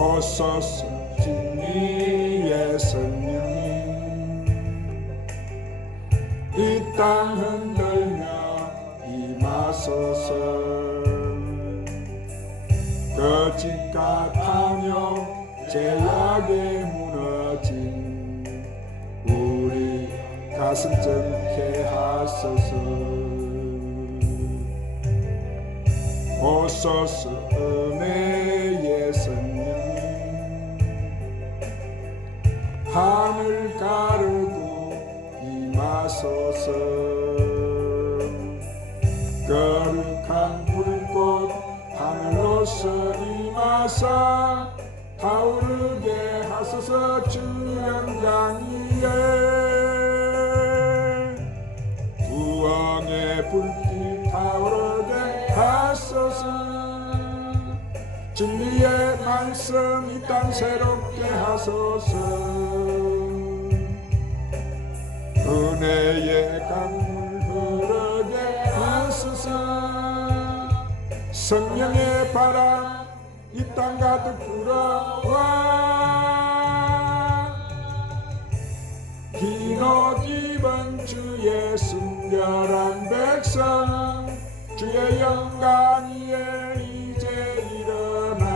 오소서 진리의 성령님 이 땅 흔들며 임하소서. 거짓 같으며 죄악에 무너진 우리 가슴 쩍게 하소서. 오소서 은혜의 성령님 하늘 가르고 임하소서. 거룩한 불꽃 하늘로서 임하사 타오르게 하소서. 주 영광 위에 부흥의 불길 타오르게 하소서. 진리의 말씀 이 땅 새롭게 하소서. 은혜의 강물 흐르게 하소서. 성령의 바람 이 땅 가득 불어와 긴 옷 입은 주의 순결한 백성 주의 영광 위에 이제 일어나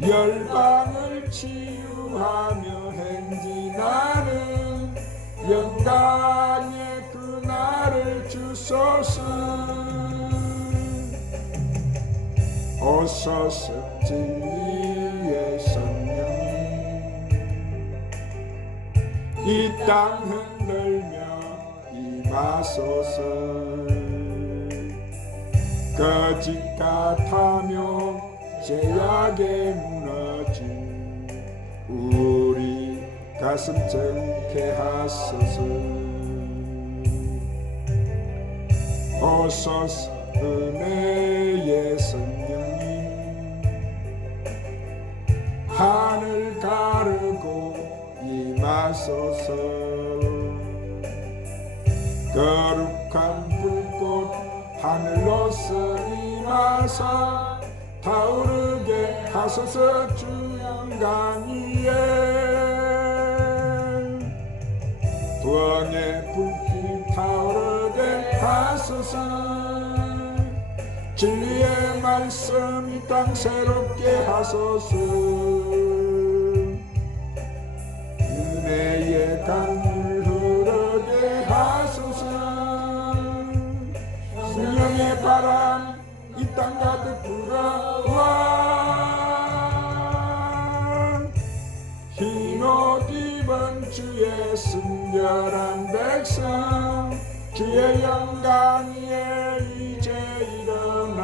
열방을 치유하며 행진하는 영광의 그날을 주소서. 오소서 진리의 성령님 이 땅 흔들며 임하소서. 거짓 같으며 죄악에 무너진 우리 가슴 쩍게 하소서. 오소서 은혜의 성령님 하늘 가르고 임하소서. 거룩한 불꽃 하늘로서 임하사 타오르게 하소서. 주 영광 위에 부흥의 불길 타오르게 하소서. 진리의 말씀 이 땅 새롭게 하소서. 은혜의 강물 흐르게 하소서. 성령의 바람 이 땅 가득 불어와 흰 옷 입은 주의 순결한 백성 주의 영광 위에 이제 일어나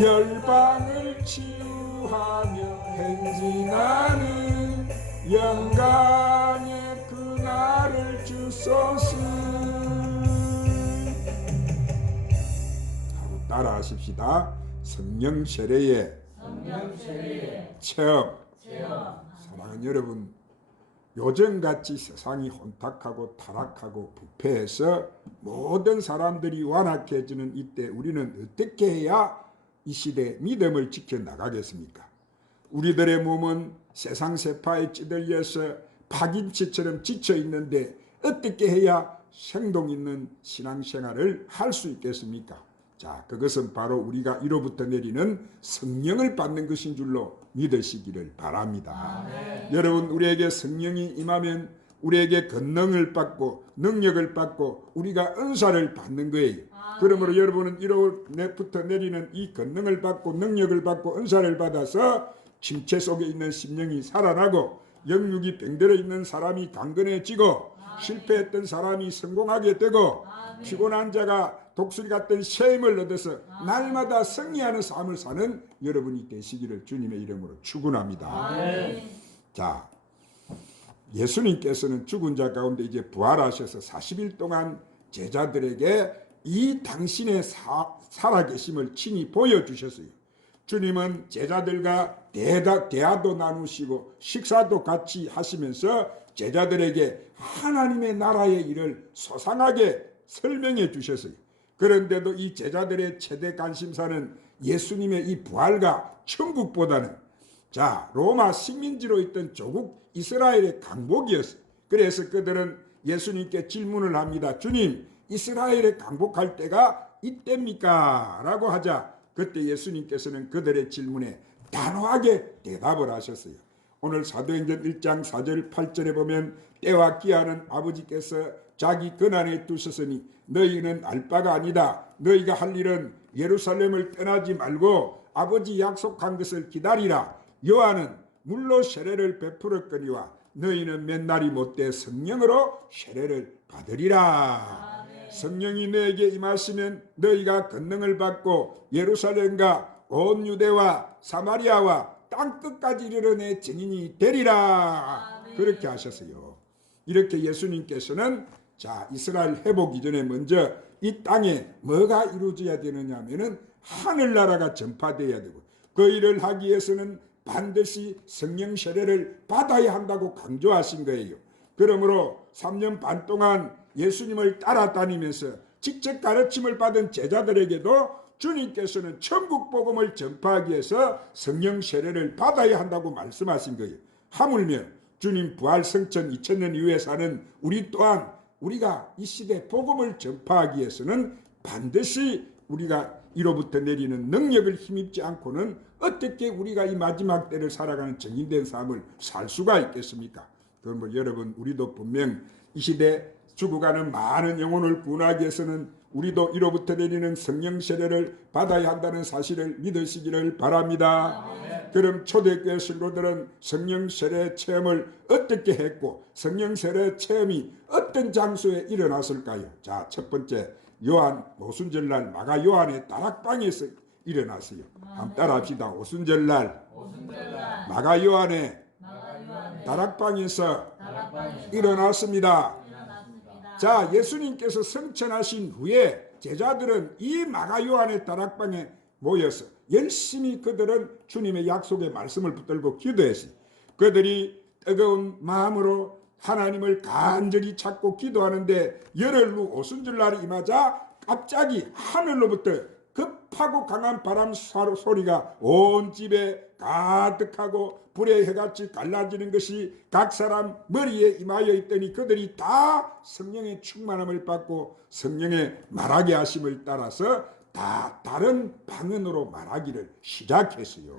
열방을 치유하며 행진하는 영광의 그날을 주소서. 따라 하십시다. 성령 세례의 체험. 사랑하는 여러분, 요즘같이 세상이 혼탁하고 타락하고 부패해서 모든 사람들이 완악해지는 이때 우리는 어떻게 해야 이 시대의 믿음을 지켜나가겠습니까? 우리들의 몸은 세상 세파에 찌들려서 파김치처럼 지쳐있는데 어떻게 해야 생동 있는 신앙생활을 할 수 있겠습니까? 자, 그것은 바로 우리가 이로부터 내리는 성령을 받는 것인 줄로 믿으시기를 바랍니다. 여러분, 우리에게 성령이 임하면 우리에게 권능을 받고 능력을 받고 우리가 은사를 받는 거예요. 그러므로 여러분은 이로부터 내리는 이 권능을 받고 능력을 받고 은사를 받아서 침체 속에 있는 심령이 살아나고 영육이 병들어 있는 사람이 강건해지고 실패했던 사람이 성공하게 되고 피곤한 자가 독수리 같은 새 힘을 얻어서 날마다 승리하는 삶을 사는 여러분이 되시기를 주님의 이름으로 축원합니다. 자, 예수님께서는 죽은 자 가운데 이제 부활하셔서 40일 동안 제자들에게 이 당신의 살아계심을 친히 보여주셨어요. 주님은 제자들과 대화도 나누시고 식사도 같이 하시면서 제자들에게 하나님의 나라의 일을 소상하게 설명해 주셨어요. 그런데도 이 제자들의 최대 관심사는 예수님의 이 부활과 천국보다는 로마 식민지로 있던 조국 이스라엘의 강복이었어요. 그래서 그들은 예수님께 질문을 합니다. 주님, 이스라엘에 강복할 때가 이때입니까? 라고 하자 그때 예수님께서는 그들의 질문에 단호하게 대답을 하셨어요. 오늘 사도행전 1장 4절 8절에 보면 때와 기한은 아버지께서 자기 권한에 두셨으니 너희는 알 바가 아니다. 너희가 할 일은 예루살렘을 떠나지 말고 아버지 약속한 것을 기다리라. 요한은 물로 세례를 베풀었거니와 너희는 몇 날이 못돼 성령으로 세례를 받으리라. 성령이 너에게 임하시면 너희가 권능을 받고 예루살렘과 온 유대와 사마리아와 땅끝까지 이르러 내 증인이 되리라. 그렇게 하셨어요. 이렇게 예수님께서는 이스라엘 회복 이전에 먼저 이 땅에 뭐가 이루어져야 되느냐 하면은 하늘나라가 전파되어야 되고 그 일을 하기 위해서는 반드시 성령 세례를 받아야 한다고 강조하신 거예요. 그러므로 3년 반 동안 예수님을 따라다니면서 직접 가르침을 받은 제자들에게도 주님께서는 천국 복음을 전파하기 위해서 성령 세례를 받아야 한다고 말씀하신 거예요. 하물며 주님 부활 성천 2000년 이후에 사는 우리 또한 우리가 이 시대 복음을 전파하기 위해서는 반드시 우리가 이로부터 내리는 능력을 힘입지 않고는 어떻게 우리가 이 마지막 때를 살아가는 정인된 삶을 살 수가 있겠습니까? 그럼 여러분, 우리도 분명 이 시대 죽어가는 많은 영혼을 구원하기 위해서는 우리도 이로부터 내리는 성령 세례를 받아야 한다는 사실을 믿으시기를 바랍니다. 그럼 초대교회 성도들은 성령 세례 체험을 어떻게 했고 성령 세례 체험이 어떤 장소에 일어났을까요? 첫 번째, 요한 오순절날 마가 요한의 다락방에서 일어났어요. 한번 따라합시다. 오순절날 마가 요한의 다락방에서 일어났습니다. 예수님께서 성천하신 후에 제자들은 이 마가 요한의 다락방에 모여서 열심히 그들은 주님의 약속의 말씀을 붙들고 기도했어요. 그들이 뜨거운 마음으로 하나님을 간절히 찾고 기도하는데 열흘 후 오순절날이 임하자 갑자기 하늘로부터 급하고 강한 바람 소리가 온 집에 가득하고 불의 해같이 갈라지는 것이 각 사람 머리에 임하여 있더니 그들이 다 성령의 충만함을 받고 성령의 말하게 하심을 따라서 다 다른 방언으로 말하기를 시작했어요.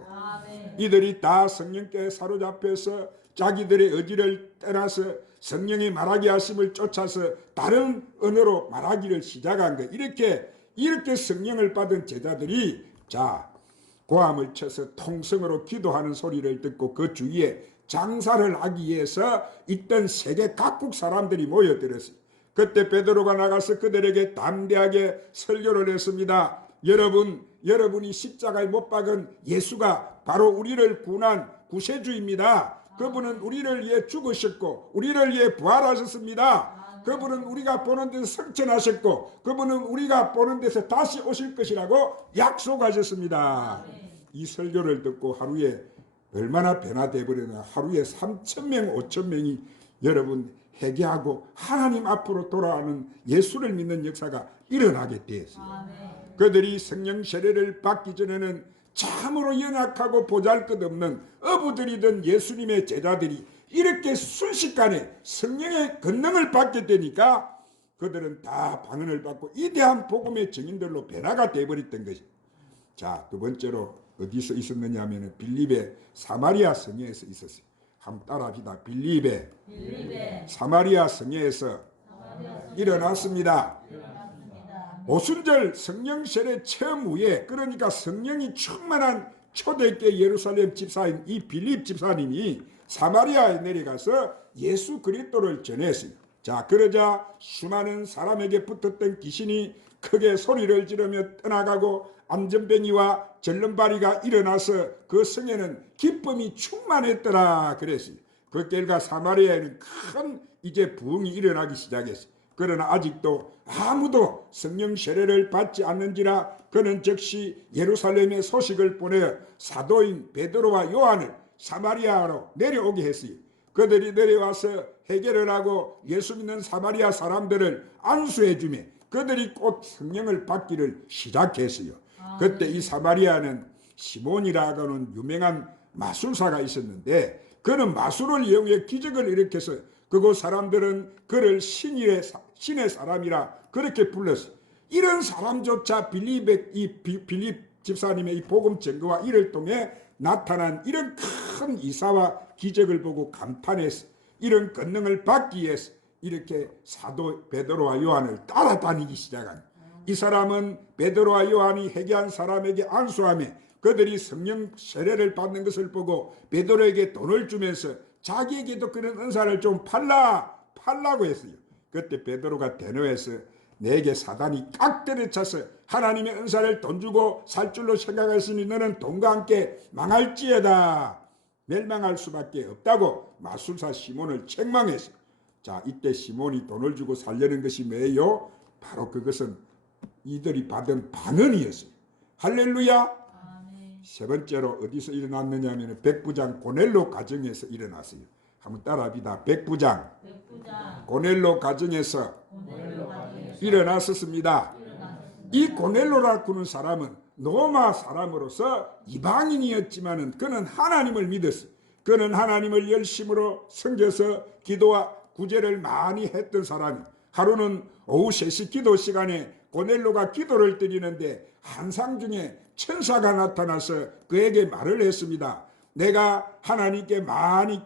이들이 다 성령께 사로잡혀서 자기들의 의지를 떠나서 성령의 말하게 하심을 쫓아서 다른 언어로 말하기를 시작한 거예요. 이렇게 성령을 받은 제자들이 고함을 쳐서 통성으로 기도하는 소리를 듣고 그 주위에 장사를 하기 위해서 있던 세계 각국 사람들이 모여들었어요. 그때 베드로가 나가서 그들에게 담대하게 설교를 했습니다. 여러분이 십자가에 못 박은 예수가 바로 우리를 구원한 구세주입니다. 그분은 우리를 위해 죽으셨고 우리를 위해 부활하셨습니다. 그분은 우리가 보는 데서 성천하셨고 그분은 우리가 보는 데서 다시 오실 것이라고 약속하셨습니다. 이 설교를 듣고 하루에 얼마나 변화돼 버렸나. 하루에 3,000명 5,000명이 여러분 회개하고 하나님 앞으로 돌아오는 예수를 믿는 역사가 일어나게 되었어요. 그들이 성령 세례를 받기 전에는 참으로 연약하고 보잘것없는 어부들이던 예수님의 제자들이 이렇게 순식간에 성령의 권능을 받게 되니까 그들은 다 방언을 받고 위대한 복음의 증인들로 변화가 되어버렸던 것이죠. 두 번째로 어디서 있었느냐 하면 빌립의 사마리아 성회에서 있었어요. 한번 따라합시다. 빌립의 사마리아 성회에서 일어났습니다. 오순절 성령 세례 체험 후에, 그러니까 성령이 충만한 초대교회 예루살렘 집사인 이 빌립 집사님이 사마리아에 내려가서 예수 그리스도를 전했어요. 그러자 수많은 사람에게 붙었던 귀신이 크게 소리를 지르며 떠나가고 암전병이와 절름발이가 일어나서 그 성에는 기쁨이 충만했더라 그랬어요. 그 결과 사마리아에는 큰 이제 부흥이 일어나기 시작했어요. 그러나 아직도 아무도 성령 세례를 받지 않는지라 그는 즉시 예루살렘에 소식을 보내 사도인 베드로와 요한을 사마리아로 내려오게 했어요. 그들이 내려와서 해결을 하고 예수 믿는 사마리아 사람들을 안수해 주며 그들이 곧 성령을 받기를 시작했어요. 그때 이 사마리아는 시몬이라고 하는 유명한 마술사가 있었는데 그는 마술을 이용해 기적을 일으켜서 그곳 사람들은 그를 신의 사람이라 그렇게 불렀어요. 이런 사람조차 빌립 집사님의 이 복음 증거와 이를 통해 나타난 이런 큰 이사와 기적을 보고 감탄해서 이런 권능을 받기 위해서 이렇게 사도 베드로와 요한을 따라다니기 시작한 이 사람은 베드로와 요한이 회개한 사람에게 안수하며 그들이 성령 세례를 받는 것을 보고 베드로에게 돈을 주면서 자기에게도 그런 은사를 좀 팔라고 했어요. 그때 베드로가 대노해서 내게 사단이 깍 때려쳐서 하나님의 은사를 돈 주고 살 줄로 생각했으니 너는 돈과 함께 망할지어다. 멸망할 수밖에 없다고 마술사 시몬을 책망했어요. 자, 이때 시몬이 돈을 주고 살려는 것이 뭐예요? 바로 그것은 이들이 받은 방언이었어요. 할렐루야. 세 번째로 어디서 일어났느냐 하면 백부장 고넬로 가정에서 일어났어요. 한번 따라합니다. 백부장 고넬로 가정에서 일어났었습니다. 이 고넬로라고 하는 사람은 로마 사람으로서 이방인이었지만은 그는 하나님을 믿었어요. 그는 하나님을 열심으로 섬겨서 기도와 구제를 많이 했던 사람이에요. 하루는 오후 3시 기도 시간에 고넬로가 기도를 드리는데 환상 중에 천사가 나타나서 그에게 말을 했습니다. 내가 하나님께 많이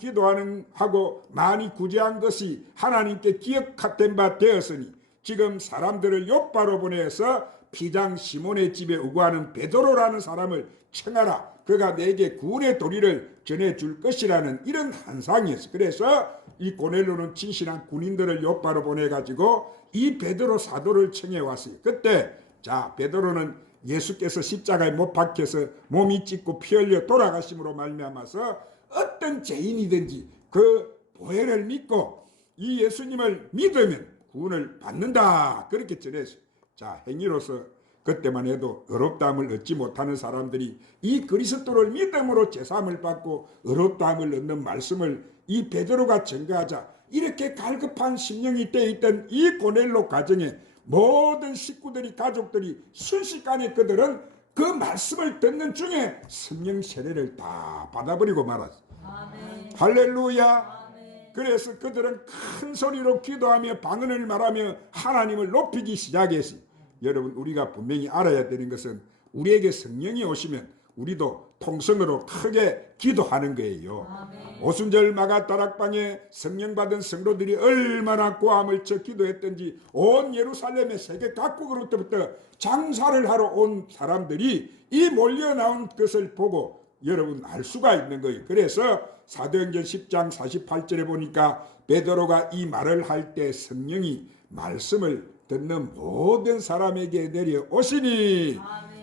하고 많이 구제한 것이 하나님께 기억된 바 되었으니 지금 사람들을 욥바로 보내서 피장 시몬의 집에 우거하는 베드로라는 사람을 청하라. 그가 내게 구원의 도리를 전해줄 것이라는 이런 환상이었어요. 그래서 이 고넬로는 진실한 군인들을 욥바로 보내가지고 이 베드로 사도를 청해왔어요. 그때 자 베드로는 예수께서 십자가에 못 박혀서 몸이 찢고 피 흘려 돌아가심으로 말미암아서 어떤 죄인이든지 그 보혜를 믿고 이 예수님을 믿으면 구원을 받는다 그렇게 전했어요. 자 행위로서 그때만 해도 의롭다함을 얻지 못하는 사람들이 이 그리스도를 믿음으로 제사함을 받고 의롭다함을 얻는 말씀을 이 베드로가 증거하자 이렇게 갈급한 심령이 떼 있던 이 고넬로 가정에 모든 식구들이 가족들이 순식간에 그들은 그 말씀을 듣는 중에 성령 세례를 다 받아버리고 말았어요. 아멘. 할렐루야. 아멘. 그래서 그들은 큰 소리로 기도하며 방언을 말하며 하나님을 높이기 시작했어요. 여러분 우리가 분명히 알아야 되는 것은 우리에게 성령이 오시면 우리도 통성으로 크게 기도하는 거예요. 아멘. 오순절 마가다락방에 성령 받은 성도들이 얼마나 고함을 쳐 기도했던지 온 예루살렘의 세계 각국으로부터 장사를 하러 온 사람들이 이 몰려 나온 것을 보고 여러분 알 수가 있는 거예요. 그래서 사도행전 10장 48절에 보니까 베드로가 이 말을 할 때 성령이 말씀을 듣는 모든 사람에게 내려오시니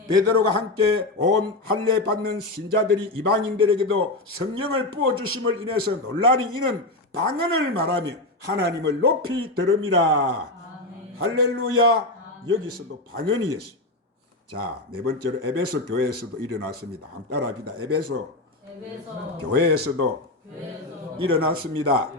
베드로가 함께 온 할례 받는 신자들이 이방인들에게도 성령을 부어주심을 인해서 놀라니 이는 방언을 말하며 하나님을 높이 들음이라. 할렐루야. 여기서도 방언이었어요. 자, 네 번째로 에베소 교회에서도 일어났습니다. 한번 따라합니다. 에베소 교회에서도 일어났습니다.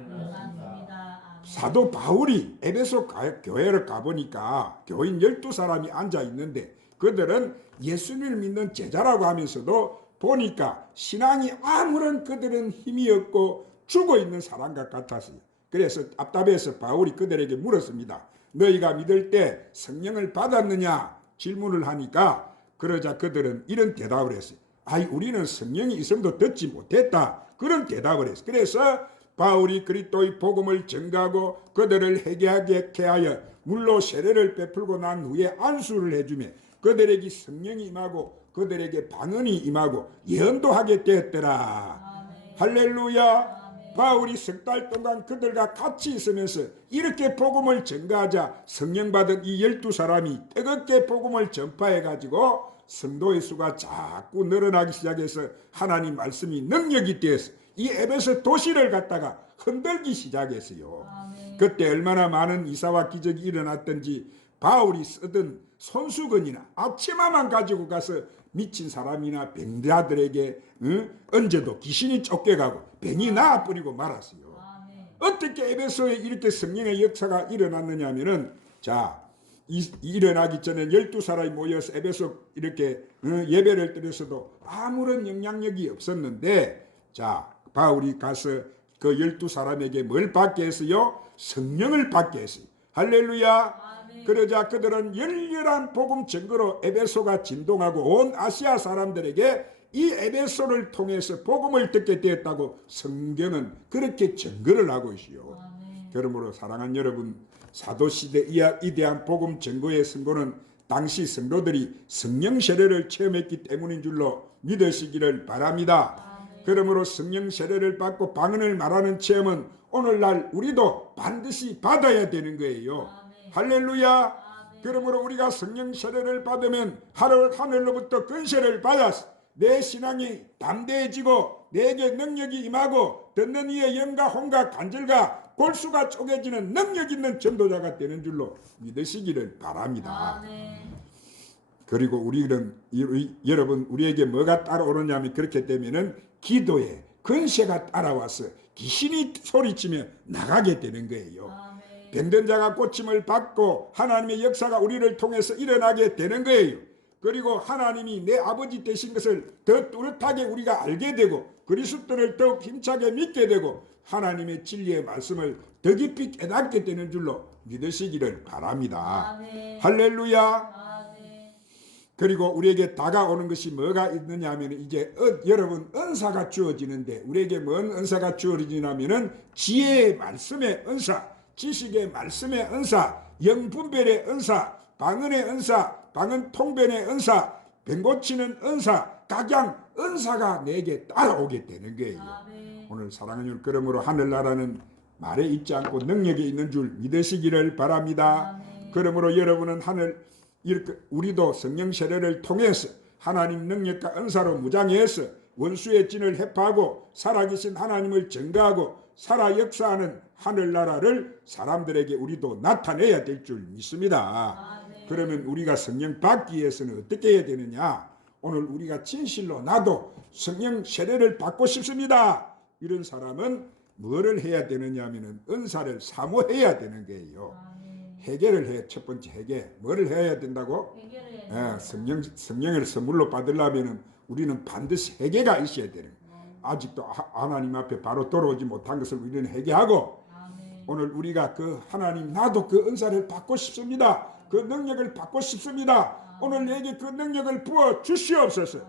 사도 바울이 에베소 교회를 가보니까 교인 12사람이 앉아 있는데 그들은 예수님을 믿는 제자라고 하면서도 보니까 신앙이 아무런 그들은 힘이 없고 죽어있는 사람과 같았어요. 그래서 답답해서 바울이 그들에게 물었습니다. 너희가 믿을 때 성령을 받았느냐 질문을 하니까 그러자 그들은 이런 대답을 했어요. 아이 우리는 성령이 있음도 듣지 못했다. 그런 대답을 했어요. 그래서 바울이 그리스도의 복음을 전가하고 그들을 회개하게 하여 물로 세례를 베풀고 난 후에 안수를 해주며 그들에게 성령이 임하고 그들에게 방언이 임하고 예언도 하게 되었더라. 할렐루야. 바울이 석 달 동안 그들과 같이 있으면서 이렇게 복음을 전가하자 성령 받은 이 12사람이 뜨겁게 복음을 전파해가지고 성도의 수가 자꾸 늘어나기 시작해서 하나님 말씀이 능력이 되어서 이 에베소 도시를 갖다가 흔들기 시작했어요. 그때 얼마나 많은 이사와 기적이 일어났던지 바울이 쓰던 손수건이나 앞치마만 가지고 가서 미친 사람이나 병자들에게 언제도 귀신이 쫓겨가고 병이 나아버리고 말았어요. 어떻게 에베소에 이렇게 성령의 역사가 일어났느냐 하면은 자 일어나기 전에 12사람이 모여서 에베소 이렇게 예배를 드렸어도 아무런 영향력이 없었는데, 자, 바울이 가서 그 12사람에게 뭘 받게 했어요? 성령을 받게 했어요. 할렐루야. 그러자 그들은 열렬한 복음 증거로 에베소가 진동하고 온 아시아 사람들에게 이 에베소를 통해서 복음을 듣게 되었다고 성경은 그렇게 증거를 하고 있어요. 그러므로 사랑하는 여러분, 사도시대 이대한 복음 증거의 선고는 당시 성도들이 성령 세례를 체험했기 때문인 줄로 믿으시기를 바랍니다. 그러므로 성령 세례를 받고 방언을 말하는 체험은 오늘날 우리도 반드시 받아야 되는 거예요. 할렐루야. 그러므로 우리가 성령 세례를 받으면 하늘로부터 권세를 받아서 내 신앙이 담대해지고 내게 능력이 임하고 듣는 이의 영과 혼과 간절과 골수가 쪼개지는 능력 있는 전도자가 되는 줄로 믿으시기를 바랍니다. 그리고 우리는 여러분, 우리에게 뭐가 따라오느냐면, 그렇게 되면은 기도에 권세가 따라와서 귀신이 소리치며 나가게 되는 거예요. 병든 자가 고침을 받고 하나님의 역사가 우리를 통해서 일어나게 되는 거예요. 그리고 하나님이 내 아버지 되신 것을 더 뚜렷하게 우리가 알게 되고 그리스도를 더욱 힘차게 믿게 되고 하나님의 진리의 말씀을 더 깊이 깨닫게 되는 줄로 믿으시기를 바랍니다. 할렐루야. 그리고 우리에게 다가오는 것이 뭐가 있느냐 하면, 이제 여러분, 은사가 주어지는데, 우리에게 뭔 은사가 주어지냐면은 지혜의 말씀의 은사, 지식의 말씀의 은사, 영분별의 은사, 방언의 은사, 방언 통변의 은사, 병 고치는 은사, 각양 은사가 내게 따라오게 되는 거예요. 오늘 사랑하는 여러분, 그러므로 하늘나라는 말에 있지 않고 능력에 있는 줄 믿으시기를 바랍니다. 그러므로 여러분은 우리도 성령 세례를 통해서 하나님 능력과 은사로 무장해서 원수의 진을 해파하고 살아계신 하나님을 증거하고 살아 역사하는 하늘나라를 사람들에게 우리도 나타내야 될 줄 믿습니다. 그러면 우리가 성령 받기 위해서는 어떻게 해야 되느냐? 오늘 우리가 진실로 나도 성령 세례를 받고 싶습니다, 이런 사람은 뭐를 해야 되느냐 하면 은사를 사모해야 되는 거예요. 회개를 해. 첫 번째 회개. 뭐를 해야 된다고? 성령을 선물로 받으려면 우리는 반드시 회개가 있어야 되는 거예요. 아직도 하나님 앞에 바로 돌아오지 못한 것을 우리는 회개하고, 오늘 우리가 그 하나님, 나도 그 은사를 받고 싶습니다, 그 능력을 받고 싶습니다, 오늘 내게 그 능력을 부어 주시옵소서.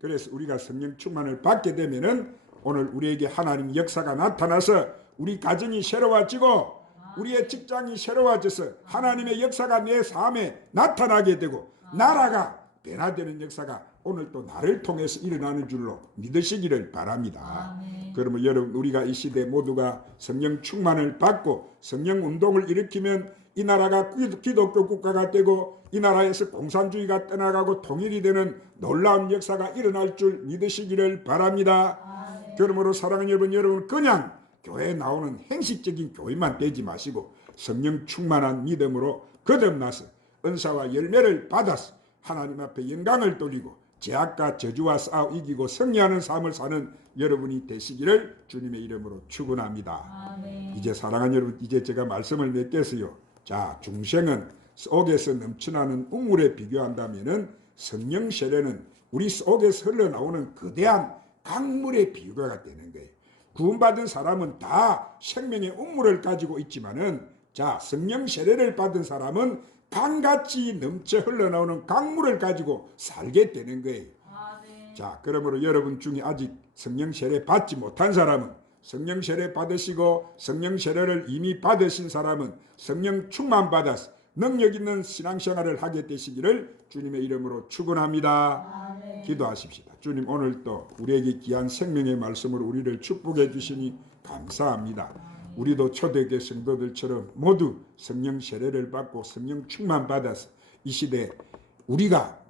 그래서 우리가 성령 충만을 받게 되면은 오늘 우리에게 하나님 역사가 나타나서 우리 가정이 새로워지고 우리의 직장이 새로워져서 하나님의 역사가 내 삶에 나타나게 되고 나라가 변화되는 역사가 오늘 또 나를 통해서 일어나는 줄로 믿으시기를 바랍니다. 그러면 여러분, 우리가 이 시대 모두가 성령 충만을 받고 성령 운동을 일으키면 이 나라가 기독교 국가가 되고 이 나라에서 공산주의가 떠나가고 통일이 되는 놀라운 역사가 일어날 줄 믿으시기를 바랍니다. 그러므로 사랑하는 여러분, 그냥 교회에 나오는 행식적인 교회만 되지 마시고 성령 충만한 믿음으로 거듭나서 은사와 열매를 받아서 하나님 앞에 영광을 돌리고 죄악과 저주와 싸워 이기고 승리하는 삶을 사는 여러분이 되시기를 주님의 이름으로 축원합니다. 이제 사랑하는 여러분, 이제 제가 말씀을 맺겠어요. 자, 중생은 속에서 넘쳐나는 우물에 비교한다면은 성령 세례는 우리 속에서 흘러나오는 거대한 강물의 비유가 되는 거예요. 구원받은 사람은 다 생명의 우물을 가지고 있지만은, 자, 성령 세례를 받은 사람은 강같이 넘쳐 흘러나오는 강물을 가지고 살게 되는 거예요. 자, 그러므로 여러분 중에 아직 성령 세례 받지 못한 사람은, 성령 세례 받으시고 성령 세례를 이미 받으신 사람은 성령 충만 받아서 능력 있는 신앙생활을 하게 되시기를 주님의 이름으로 축원합니다. 기도하십시다. 주님, 오늘 또 우리에게 귀한 생명의 말씀으로 우리를 축복해 주시니 감사합니다. 우리도 초대교회 성도들처럼 모두 성령 세례를 받고 성령 충만 받아서 이 시대 우리가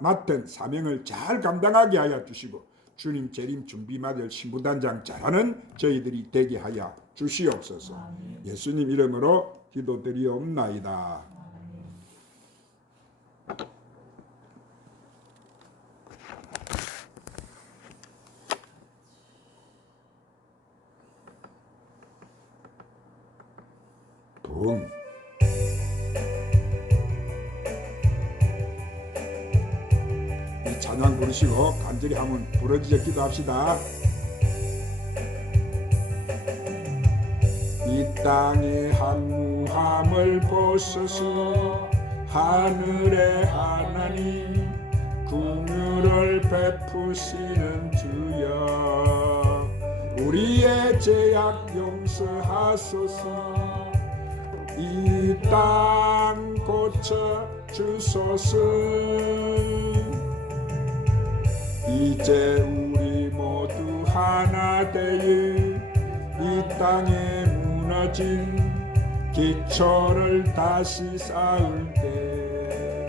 맡은 사명을 잘 감당하게 하여 주시고 주님 재림 준비 맞을 신부단장 잘하는 저희들이 되게 하여 주시옵소서. 예수님 이름으로 기도드리옵나이다. 봄 찬양 부르시고 간절히 한번 부르짖어 기도합시다. 이 땅의 항무함을 보소서. 하늘의 하나님 긍휼을 베푸시는 주여, 우리의 죄악 용서하소서. 이 땅 고쳐 주소서. 이제 우리 모두 하나 되어 이 땅에 무너진 기초를 다시 쌓을 때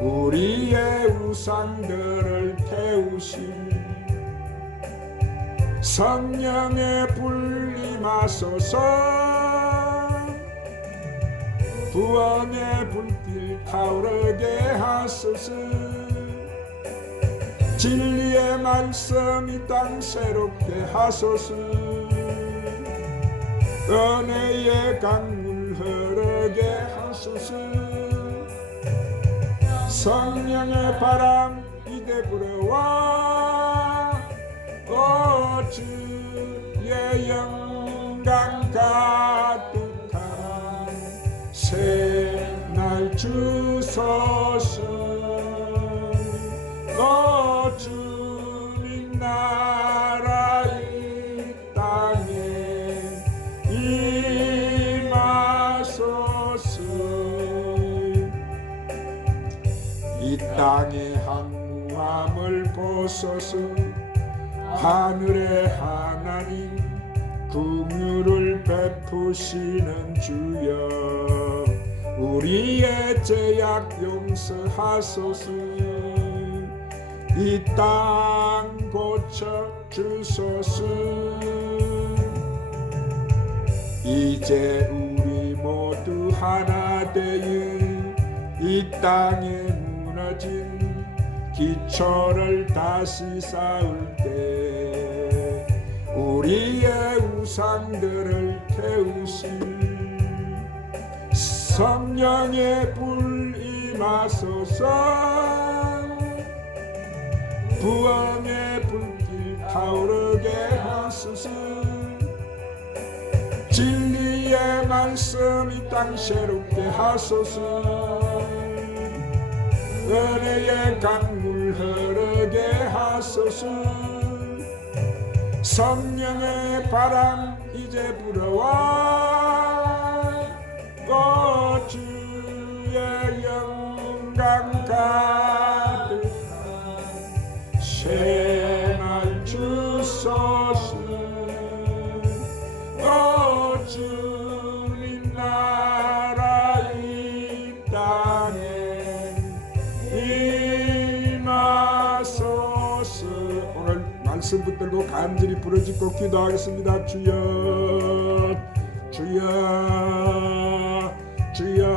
우리의 우상들을 태우신 성령의 불 임하소서. 구원의 불길 타오르게 하소서. 진리의 말씀 이 땅 새롭게 하소서. 은혜의 강물 흐르게 하소서. 성령의 바람 이제 불어와 오 주의 영광 가득한 새날 주소서. 오 주님 나라 이 땅에 임하소서. 이 땅의 항무함을 보소서. 하늘의 하나님 긍휼을 베푸시는 주여, 우리의 죄악 용서하소서. 이 땅 고쳐 주소서. 이제 우리 모두 하나 되어 이 땅에 무너진 기초를 다시 쌓을 때 우리의 우상들을 태우신 성령의 불 임하소서. 구원의 불길 타오르게 하소서. 진리의 말씀 이 땅 새롭게 하소서. 은혜의 강물 흐르게 하소서. 성령의 바람 이제 불어와 오 주의 영광 가득한 새날 주소서. 오 주님 나라 이 땅에 임하소서. 오늘 말씀 붙들고 간절히 부르짖고 기도하겠습니다. 주여 주여 주여.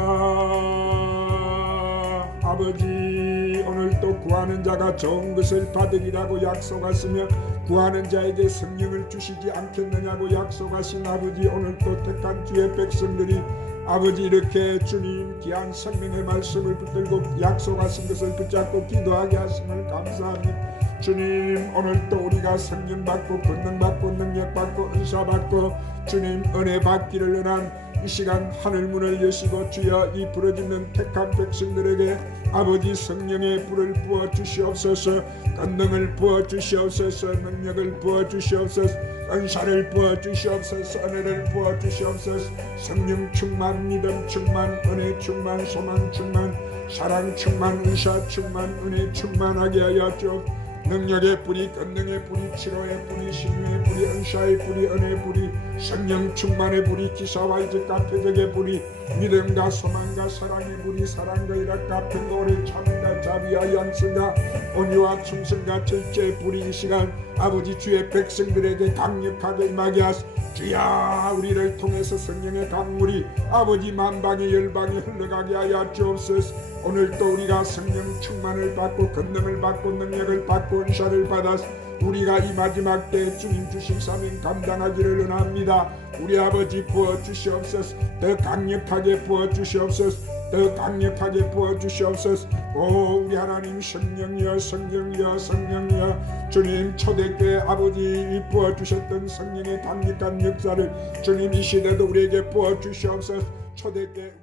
아버지, 오늘 또 구하는 자가 좋은 것을 받으리라고 약속하시며 구하는 자에게 성령을 주시지 않겠느냐고 약속하신 아버지, 오늘 또 택한 주의 백성들이 아버지 이렇게 주님 귀한 성령의 말씀을 붙들고 약속하신 것을 붙잡고 기도하게 하심을 감사합니다. 주님, 오늘 또 우리가 성령 받고 권능 받고 능력 받고 은사 받고 주님 은혜 받기를 원한 이 시간 하늘문을 여시고 주여 이 부르짖는 택한 백성들에게 아버지 성령의 불을 부어주시옵소서. 권능을 부어주시옵소서. 능력을 부어주시옵소서. 은사를 부어주시옵소서. 은혜를 부어주시옵소서. 성령 충만, 믿음 충만, 은혜 충만, 소망 충만, 사랑 충만, 은사 충만, 은혜 충만하게 하여 주옵소서. 능력의 뿌리, 권능의 뿌리, 치료의 뿌리, 신유의 뿌리, 은사의 뿌리, 은혜의 뿌리, 성령 충만의 뿌리, 기사와 이적과 표적의 뿌리, 믿음과 소망과 사랑의 뿌리, 사랑과 일학과 평온의 참과 자비와 양성과 온유와 충성과 절제의 뿌리, 이 시간 아버지 주의 백성들에게 강력하게 임하게 하시. 주야, 우리를 통해서 성령의 강물이 아버지 만방의 열방에 흘러가게 하여 주옵소서. 오늘 또 우리가 성령 충만을 받고 권능을 받고 능력을 받고 은사를 받아서 우리가 이 마지막 때 주님 주신 사명 감당하기를 원합니다. 우리 아버지 부어주시옵소서. 더 강력하게 부어주시옵소서. 더 강력하게 부어주시옵소서. 오 우리 하나님 성령이여 성령이여 성령이여 주님 초대교회 아버지 부어주셨던 성령의 강력한 역사를 주님 이 시대도 우리에게 부어주시옵소서. 초대교회